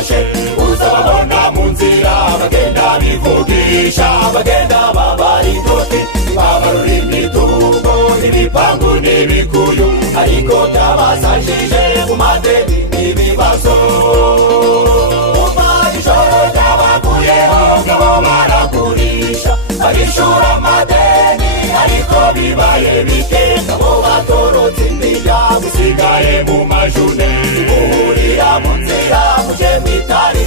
bafashe uzababona mu nzira bagenda bivugisha bagenda babara intoki babarura imitungo n'ibipangu n'ibikuyu ariko byabasajije mu madeni n'ibibazo ijoro ryabaguyeho ngabo baragurisha barishura amadeni ariko bibaye bike ngabo batorotse imiryango usigaye mu majune muhurira mu nzira muje mwitari